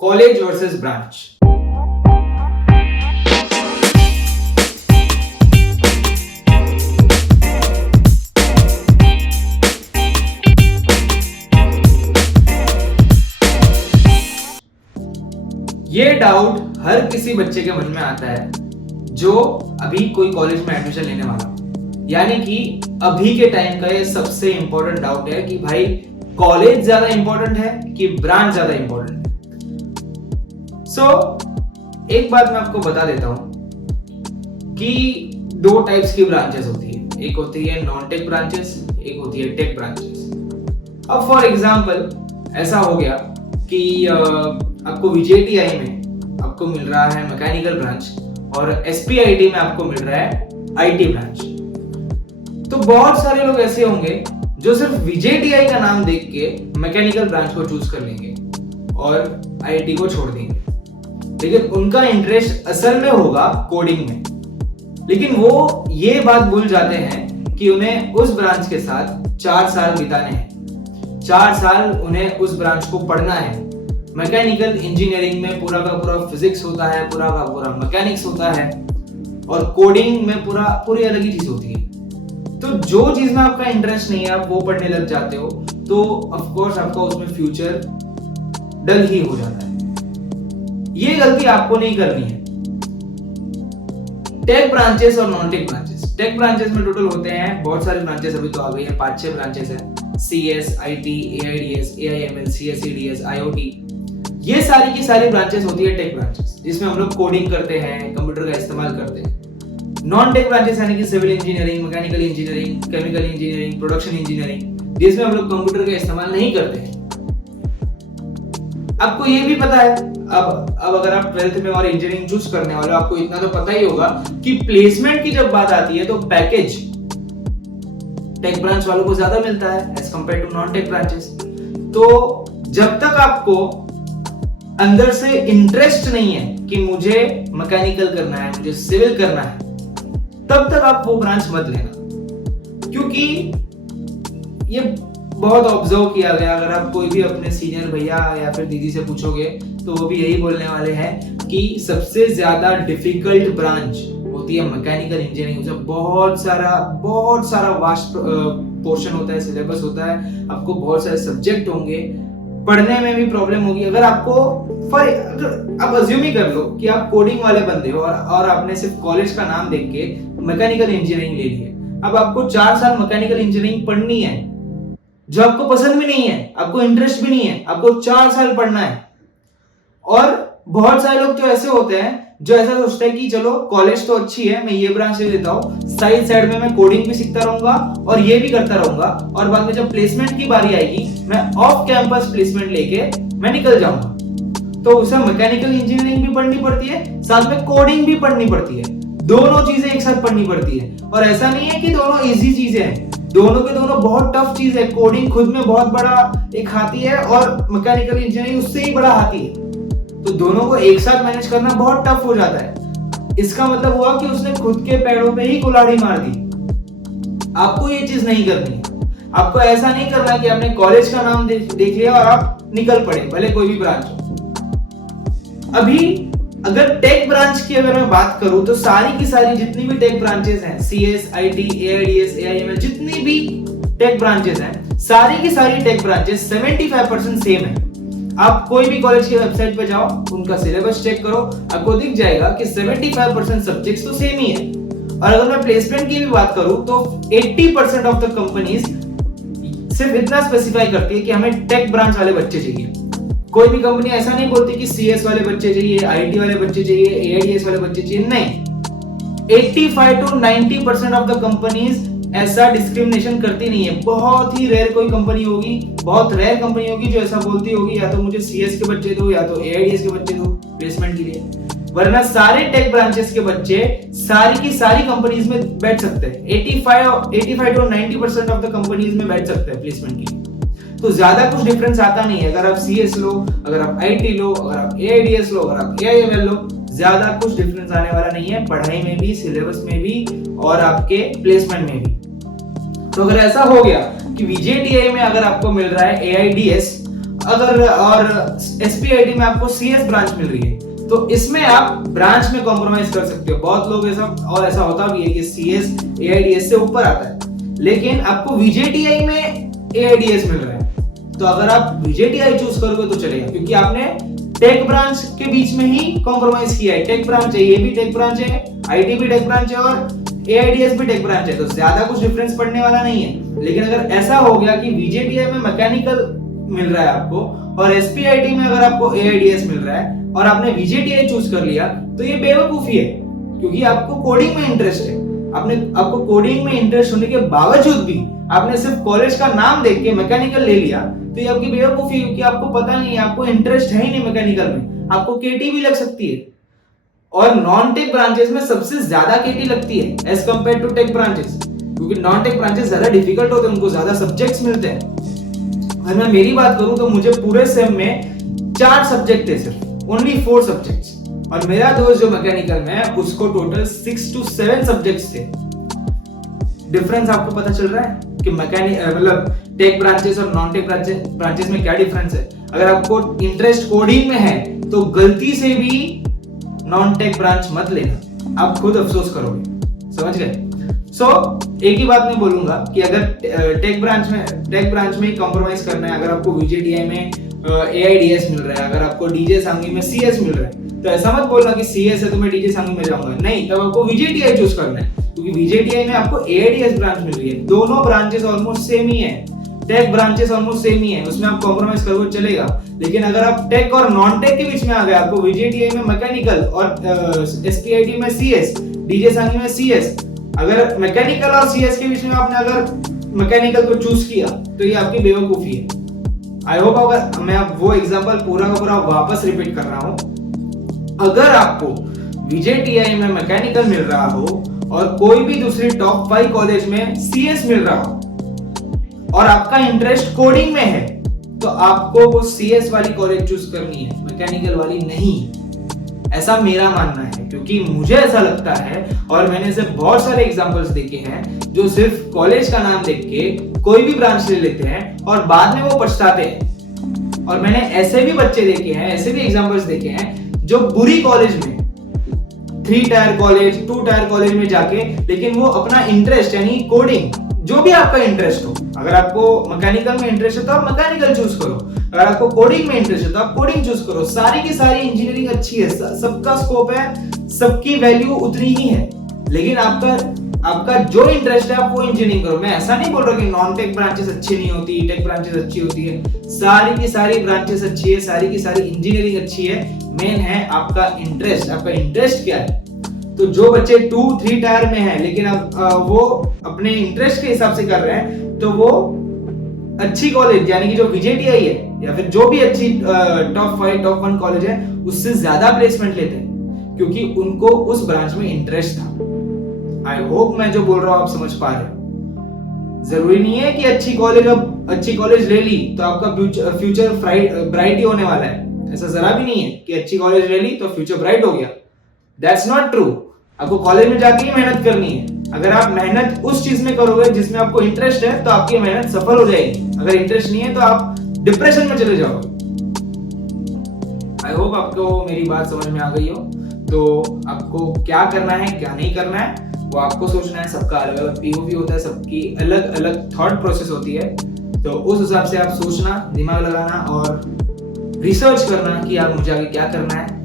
College versus branch. ये doubt हर किसी बच्चे के मन में आता है जो अभी कोई कॉलेज में एडमिशन लेने वाला, यानी कि अभी के टाइम का ये सबसे इंपॉर्टेंट डाउट है कि भाई कॉलेज ज्यादा इंपॉर्टेंट है कि ब्रांच ज्यादा इंपॉर्टेंट है। एक बात मैं आपको बता देता हूं कि दो टाइप्स की ब्रांचेस होती है, एक होती है नॉन टेक ब्रांचेस, एक होती है टेक ब्रांचेस। अब फॉर एग्जांपल ऐसा हो गया कि आपको VJTI में आपको मिल रहा है मैकेनिकल ब्रांच और SPIT में आपको मिल रहा है IT ब्रांच। तो बहुत सारे लोग ऐसे होंगे जो सिर्फ VJTI का नाम देख के मैकेनिकल ब्रांच को चूज कर लेंगे और IT को छोड़ देंगे, लेकिन उनका इंटरेस्ट असल में होगा कोडिंग में। लेकिन वो ये बात भूल जाते हैं कि उन्हें उस ब्रांच के साथ 4 साल बिताने हैं, 4 साल उन्हें उस ब्रांच को पढ़ना है। मैकेनिकल इंजीनियरिंग में पूरा का पूरा फिजिक्स होता है, पूरा का पूरा मैकेनिक्स होता है, और कोडिंग में पूरी अलग ही चीज होती है। तो जो चीज में आपका इंटरेस्ट नहीं है आप वो पढ़ने लग जाते हो, तो ऑफ कोर्स आपका उसमें फ्यूचर डल ही हो जाता है। ये गलती आपको नहीं करनी है। टेक ब्रांचेस और non tech branches, tech branches में टोटल होते हैं बहुत सारी ब्रांचेस, अभी तो आ गई है 5-6 ब्रांचेस है। CS, IT, AIDS, AIML, CSEDS, IoT, ये सारी की सारी ब्रांचेस होती है टेक ब्रांचेस, जिसमें हम लोग कोडिंग करते हैं, कंप्यूटर का इस्तेमाल करते हैं। नॉन टेक ब्रांचेस यानी कि civil engineering, mechanical engineering, chemical engineering, production engineering, जिसमें हम लोग कंप्यूटर का इस्तेमाल नहीं करते हैं। आपको ये भी पता है, अब अगर आप 12th में और इंजीनियरिंग चूज करने वाले हो, आपको इतना तो पता ही होगा कि प्लेसमेंट की जब बात आती है तो पैकेज टेक ब्रांच वालों को ज्यादा मिलता है as compare to non tech branches. तो जब तक आपको अंदर से इंटरेस्ट नहीं है कि मुझे मैकेनिकल करना है, मुझे सिविल करना है, तब तक आप वो ब्रांच मत लेना। क्योंकि ये बहुत ऑब्जर्व किया गया, अगर आप कोई भी अपने सीनियर भैया या फिर दीदी से पूछोगे तो वो भी यही बोलने वाले हैं कि सबसे ज्यादा डिफिकल्ट ब्रांच होती है मैकेनिकल इंजीनियरिंग। उसमें बहुत सारा वास्ट पोर्शन होता है, सिलेबस होता है, आपको बहुत सारे सब्जेक्ट होंगे, पढ़ने में भी प्रॉब्लम होगी। अगर आपको आप अज्यूम ही कर लो कि आप कोडिंग वाले बंदे हो और आपने सिर्फ कॉलेज का नाम देख के मैकेनिकल इंजीनियरिंग ले ली है। अब आपको 4 साल मैकेनिकल इंजीनियरिंग पढ़नी है जो आपको पसंद भी नहीं है, आपको इंटरेस्ट भी नहीं है, आपको 4 साल पढ़ना है। और बहुत सारे लोग तो ऐसे होते हैं जो ऐसा सोचते हैं कि चलो कॉलेज तो अच्छी है, मैं ये ब्रांच ले लेता हूँ, साइड में मैं कोडिंग भी सीखता रहूंगा और ये भी करता रहूंगा, और बाद में जब प्लेसमेंट की बारी आएगी मैं ऑफ कैंपस प्लेसमेंट लेके मैं निकल जाऊंगा। तो उसे मैकेनिकल इंजीनियरिंग भी पढ़नी पड़ती है, साथ में कोडिंग भी पढ़नी पड़ती है, दोनों चीजें एक साथ पढ़नी पड़ती है। और ऐसा नहीं है कि दोनों इजी चीजें हैं, दोनों के दोनों बहुत टफ चीज है। कोडिंग खुद में बहुत बड़ा एक हाथी है और मैकेनिकल इंजीनियरिंग उससे ही बड़ा हाथी है, तो दोनों को एक साथ मैनेज करना बहुत टफ हो जाता है। इसका मतलब हुआ कि उसने खुद के पैरों पे ही कुल्हाड़ी मार दी। आपको ये चीज नहीं करनी है। आपको ऐसा नहीं करना कि आपने कॉलेज का नाम देख लिया और आप निकल पड़े, भले कोई भी ब्रांच हो। अभी अगर टेक ब्रांच की अगर मैं बात करूं तो सारी की सारी जितनी भी टेक ब्रांचेस हैं, CS, IT, AIDS, AIML, जितनी भी टेक ब्रांचेस हैं, सारी की सारी टेक ब्रांचेस 75% सेम है। आप कोई भी कॉलेज की वेबसाइट पे जाओ, उनका सिलेबस चेक करो, आपको दिख जाएगा कि 75% सब्जेक्ट्स तो सेम ही है। और अगर मैं प्लेसमेंट की भी बात करूं तो 80% ऑफ द कंपनीज सिर्फ इतना स्पेसिफाई करती है कि हमें टेक ब्रांच वाले बच्चे चाहिए। कोई भी कंपनी ऐसा नहीं बोलती कि CS वाले बच्चे चाहिए, IT वाले बच्चे चाहिए, AIDS वाले बच्चे चाहिए, नहीं। 85 to 90% ऑफ द कंपनीज ऐसा डिस्क्रिमिनेशन करती नहीं है। बहुत ही रेयर कोई कंपनी होगी, बहुत रेयर कंपनी होगी जो ऐसा बोलती होगी या तो मुझे CS के बच्चे दो या तो AIDS के बच्चे दो प्लेसमेंट के लिए, वरना सारे टेक ब्रांचेस के बच्चे सारी की सारी कंपनीज में बैठ सकते हैं। 85 to 90% ऑफ द कंपनीज में बैठ सकते हैं प्लेसमेंट के लिए। तो ज्यादा कुछ डिफरेंस आता नहीं है। अगर आप CS लो, अगर आप IT लो, अगर आप AIDS लो, अगर आप AIML लो, ज्यादा कुछ डिफरेंस आने वाला नहीं है, पढ़ाई में भी, सिलेबस में भी और आपके प्लेसमेंट में भी। तो अगर ऐसा हो गया कि VJTI में अगर आपको मिल रहा है AIDS अगर और SPIT में आपको CS ब्रांच मिल रही है तो इसमें आप ब्रांच में कॉम्प्रोमाइज कर सकते हो। बहुत लोग ऐसा होता भी है कि CS AIDS से ऊपर आता है, लेकिन आपको VJTI में AIDS मिल रहा है, तो अगर आप VJTI चूज करोगे तो चलेगा, क्योंकि आपने टेक ब्रांच के बीच में ही कॉम्प्रोमाइज किया है। टेक ब्रांच है, ये भी टेक ब्रांच है, IT भी टेक ब्रांच है और AIDS भी टेक ब्रांच है, तो ज्यादा कुछ डिफरेंस पड़ने वाला नहीं है। लेकिन अगर ऐसा हो गया कि VJTI में मैकेनिकल मिल रहा है आपको और SPIT में अगर आपको AIDS मिल रहा है और आपने VJTI चूज कर लिया, तो ये बेवकूफी है, क्योंकि आपको कोडिंग में इंटरेस्ट है। आपको कोडिंग में इंटरेस्ट होने के बावजूद भी आपने सिर्फ कॉलेज का नाम देख के मैकेनिकल ले लिया, तो ये आपकी बेवकूफी है, क्योंकि आपको पता नहीं है, आपको इंटरेस्ट है ही नहीं मैकेनिकल में। आपको केटी भी लग सकती है, और नॉन टेक ब्रांचेस में सबसे ज्यादा केटी लगती है as compare to tech branches, क्योंकि नॉन टेक ब्रांचेस ज्यादा डिफिकल्ट होते हैं, उनको ज्यादा सब्जेक्ट्स मिलते हैं। अगर मैं मेरी बात करूं तो मुझे पूरे सेम में 4 सब्जेक्ट थे, सिर्फ ओनली 4 सब्जेक्ट्स, और मेरा दोस्त जो मैकेनिकल में है उसको टोटल 6 to 7 सब्जेक्ट्स थे। डिफरेंस आपको पता चल रहा है कि मतलब टेक ब्रांचेस और नॉन टेक ब्रांचेस में क्या डिफरेंस है। अगर आपको इंटरेस्ट कोडिंग में है तो गलती से भी नॉन टेक ब्रांच मत लेना, आप खुद अफसोस करोगे। समझ गए? एक ही बात मैं बोलूंगा कि अगर टेक ब्रांच में ही कॉम्प्रोमाइज करना है, अगर आपको VJTI में AIDS मिल रहा है, अगर आपको DJ सांगी में CS मिल रहा है, तो ऐसा मत बोलना कि CS है तो मैं DJ सांगी में जाऊंगा। नहीं, तब आपको VJTI चूज करना है, क्योंकि VJTI में आपको AIDS ब्रांच मिल रही है। दोनों ब्रांचेस ऑलमोस्ट सेम ही है, टेक ब्रांचेस ऑलमोस्ट सेम ही है, उसमें आप कॉम्प्रोमाइज करोगे चलेगा। लेकिन अगर आप टेक और नॉन टेक के बीच में आ गए, आपको VJTI में मैकेनिकल और SPIT में CS, DJ सांगी में CS, अगर मैकेनिकल और CS के बीच में आपने अगर मैकेनिकल को चूज किया, तो ये आपकी बेवकूफी है। आई होप अगर मैं वो एग्जांपल पूरा का पूरा वापस रिपीट कर रहा हूं, अगर आपको VJTI में मैकेनिकल मिल रहा हो और कोई भी दूसरी टॉप 5 कॉलेज में CS मिल रहा हो और आपका इंटरेस्ट कोडिंग में है, तो आपको वो CS वाली कॉलेज चूज करनी है, मैकेनिकल वाली नहीं। ऐसा मेरा मानना है, क्योंकि मुझे ऐसा लगता है और मैंने ऐसे बहुत सारे एग्जांपल्स देखे हैं जो सिर्फ कॉलेज का नाम देख के कोई भी ब्रांच ले लेते हैं और बाद में वो पछताते हैं। और मैंने ऐसे भी बच्चे देखे हैं, ऐसे भी एग्जांपल्स देखे हैं जो बुरी कॉलेज में 3 टायर कॉलेज 2 टायर कॉलेज में जाके, लेकिन वो अपना इंटरेस्ट यानी कोडिंग, जो भी आपका इंटरेस्ट हो, अगर आपको मैकेनिकल में इंटरेस्ट है तो आप मैकेनिकल चूज करो, अगर आपको कोडिंग में इंटरेस्ट है तो आप कोडिंग चूज करो। सारी की सारी इंजीनियरिंग अच्छी है, सबका स्कोप है, सबकी वैल्यू उतनी ही है, लेकिन आपका जो इंटरेस्ट है आप वो इंजीनियरिंग करो। मैं ऐसा नहीं बोल रहा कि नॉन टेक ब्रांचेस अच्छी नहीं होती, टेक ब्रांचेस अच्छी होती है, सारी की सारी ब्रांचेस अच्छी है, सारी की सारी इंजीनियरिंग अच्छी है। मेन है आपका इंटरेस्ट, आपका इंटरेस्ट क्या है। तो जो बच्चे 2-3 टायर में हैं, लेकिन अब वो अपने इंटरेस्ट के हिसाब से कर रहे हैं, तो वो अच्छी कॉलेज यानी कि जो VJTI है या फिर जो भी अच्छी टॉप 5 टॉप 1 कॉलेज है, उससे ज्यादा प्लेसमेंट लेते हैं, क्योंकि उनको उस ब्रांच में इंटरेस्ट था। आई होप मैं जो बोल रहा हूं आप समझ पा रहे हो। जरूरी नहीं है कि अच्छी कॉलेज ले ली तो आपका फ्यूचर ब्राइट ही होने वाला है। ऐसा जरा भी नहीं है कि अच्छी कॉलेज ले ली तो फ्यूचर ब्राइट हो गया। That's not true. आपको कॉलेज में जाके ही मेहनत करनी है। अगर आप मेहनत उस चीज में करोगे जिसमें आपको इंटरेस्ट है, तो आपकी मेहनत सफल हो जाएगी। अगर इंटरेस्ट नहीं है तो आप डिप्रेशन में चले जाओगे। आई होप आपको मेरी बात समझ में आ गई हो। तो आपको क्या करना है क्या नहीं करना है वो आपको सोचना है। सबका अलग अलग POV होता है, सबकी अलग अलग थॉट प्रोसेस होती है। तो उस हिसाब से आप सोचना, दिमाग लगाना और रिसर्च करना कि आप मुझे आगे क्या करना है।